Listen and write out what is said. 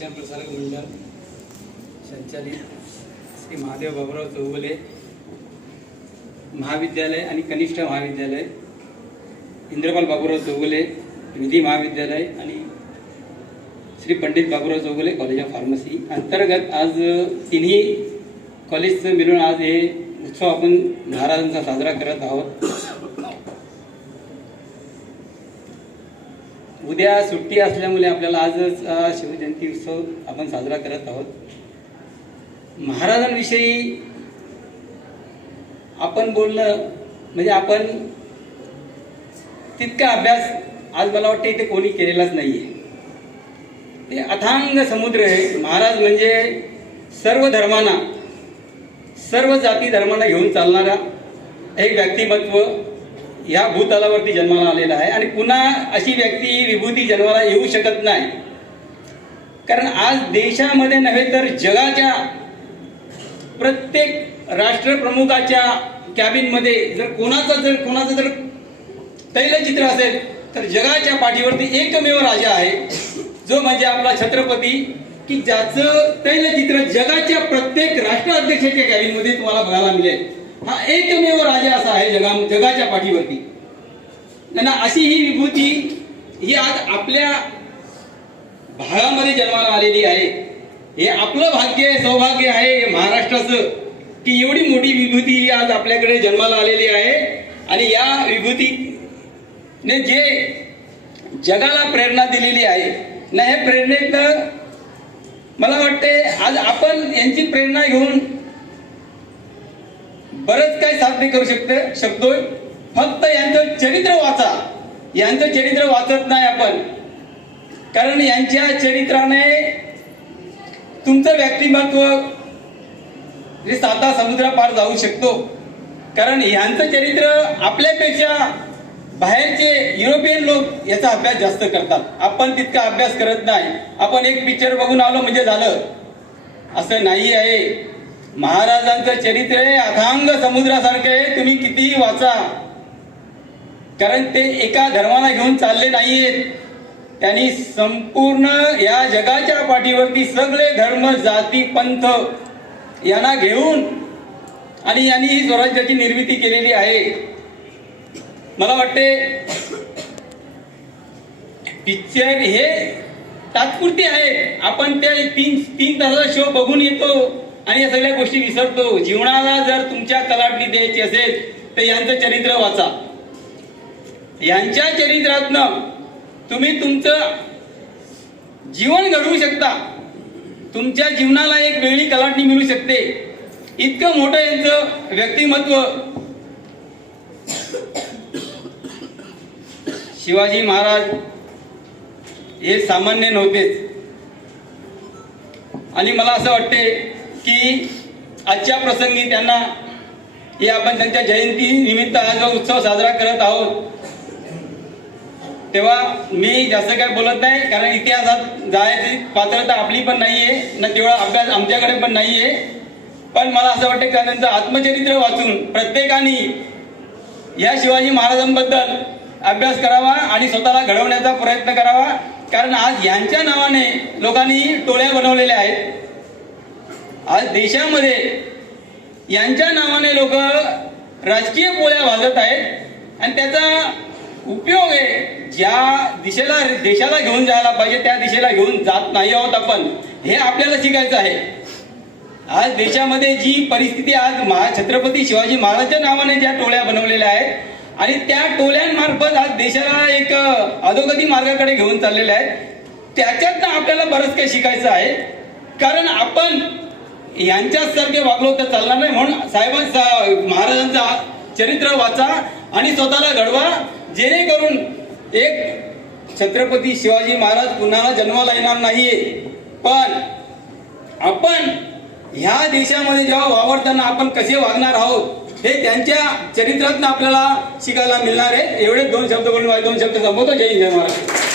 शिक्षण प्रसारक मंडळ संचालित श्री महादेव बाबुराव चौगुले महाविद्यालय आणि कनिष्ठ महाविद्यालय इंद्रपाल बाबुराव चौगुले विधी महाविद्यालय आणि Shri Pandit Baburao Chougule college of pharmacy अंतर्गत आज तिन्ही कॉलेजचं मिळून आज हे उत्सव आपण महाराजांचा साजरा करत आहोत. उद्या सुट्टी असल्यामुळे आपल्याला आजच शिवजयंती उत्सव आपण साजरा करत आहोत. महाराजांविषयी आपण बोलणं म्हणजे आपण तितका अभ्यास आज मला वाटतं इथे कोणी केलेलाच नाही आहे ते अथांग समुद्र आहे. महाराज म्हणजे सर्व धर्मांना सर्व जाती धर्मांना घेऊन चालणारा एक व्यक्तिमत्व ह्या भूतलावरती जन्माला आलेला आहे आणि पुन्हा अशी व्यक्ती विभूती जन्माला येऊ शकत नाही. कारण आज देशामध्ये नव्हे तर जगाच्या प्रत्येक राष्ट्रप्रमुखाच्या कॅबिनमध्ये जर कोणाचं जर कोणाचं जर तैलचित्र असेल तर जगाच्या पाठीवरती एकमेव राजा आहे जो म्हणजे आपला छत्रपती की ज्याचं तैलचित्र जगाच्या प्रत्येक राष्ट्राध्यक्षाच्या कॅबिनमध्ये तुम्हाला बघायला मिळेल. हा एकमेव राजा असा आहे जगा जगाच्या पाठीवरती. त्यांना अशी ही विभूती ही आज आपल्या भागामध्ये जन्माला आलेली आहे. हे आपलं भाग्य आहे सौभाग्य आहे महाराष्ट्राचं की एवढी मोठी विभूती ही आज आपल्याकडे जन्माला आलेली आहे. आणि या विभूतीने जे जगाला प्रेरणा दिलेली आहे ना हे प्रेरणेतनं मला वाटते आज आपण यांची प्रेरणा घेऊन बरंच काय साधने करू शकतो शकतोय. फक्त यांचं चरित्र वाचा. यांचं चरित्र वाचत नाही आपण. कारण यांच्या चरित्राने तुमचं व्यक्तिमत्व जे साता समुद्रापार जाऊ शकतो. कारण यांचं चरित्र आपल्यापेक्षा बाहेरचे युरोपियन लोक याचा अभ्यास जास्त करतात. आपण तितका अभ्यास करत नाही. आपण एक पिक्चर बघून आलो म्हणजे झालं. असं नाही आहे. महाराजांचं चरित्र आहे अथांग समुद्रासारखं आहे तुम्ही कितीही वाचा. कारण ते एका धर्माला घेऊन चालले नाहीयेत. त्यांनी संपूर्ण या जगाच्या पाठीवरती सगळे धर्म जाती पंथ यांना घेऊन आणि यांनी ही स्वराज्याची निर्मिती केलेली आहे. मला वाटते पिक्चर हे तात्पुरती आहे. आपण त्या तीन तीन तासाचा शो बघून येतो. आणि या सगळ्या गोष्टी विसरतो. जीवनाला जर तुमच्या कलाटणी द्यायची असेल तर यांचं चरित्र वाचा. यांच्या चरित्रातनं तुम्ही तुमचं जीवन घडवू शकता. तुमच्या जीवनाला एक वेगळी कलाटणी मिळू शकते. इतकं मोठं यांचं व्यक्तिमत्व. शिवाजी महाराज हे सामान्य नव्हतेच आणि मला असं वाटते की आजच्या प्रसंगी त्यांना हे आपण त्यांच्या जयंती निमित्त हा जो उत्सव साजरा करत आहोत तेव्हा मी जास्त काय बोलत नाही कारण इतिहासात जायची पात्रता आपली पण नाहीये ना तेवढा अभ्यास आमच्याकडे पण नाहीये. पण मला असं वाटतं का त्यांचं आत्मचरित्र वाचून प्रत्येकाने या शिवाजी महाराजांबद्दल अभ्यास करावा आणि स्वतःला घडवण्याचा प्रयत्न करावा. कारण आज यांच्या नावाने लोकांनी टोळ्या बनवलेल्या आहेत. आज देशामध्ये यांच्या नावाने लोक राजकीय पोळ्या वाजत आहेत आणि त्याचा उपयोग आहे ज्या दिशेला देशाला घेऊन जायला पाहिजे त्या दिशेला घेऊन जात नाही आहोत आपण. हे आपल्याला शिकायचं आहे. आज देशामध्ये जी परिस्थिती आज महा छत्रपती शिवाजी महाराजांच्या नावाने ज्या टोळ्या बनवलेल्या आहेत आणि त्या टोळ्यांमार्फत आज देशाला एक अधोगती मार्गाकडे घेऊन चाललेल्या आहेत. त्याच्यातनं आपल्याला बरंच काही शिकायचं आहे. कारण आपण यांच्यासारखे वागलो तर चालणार नाही. म्हणून साहेबांचा महाराजांचा चरित्र वाचा आणि स्वतःला घडवा. जेणेकरून एक छत्रपती शिवाजी महाराज पुन्हा जन्माला येणार नाहीये पण आपण ह्या देशामध्ये जेव्हा वावरताना आपण कसे वागणार आहोत हे त्यांच्या चरित्रातनं आपल्याला शिकायला मिळणार आहे. एवढे दोन शब्द बोलून दोन शब्द संपवतो. जय हिंद जय महाराज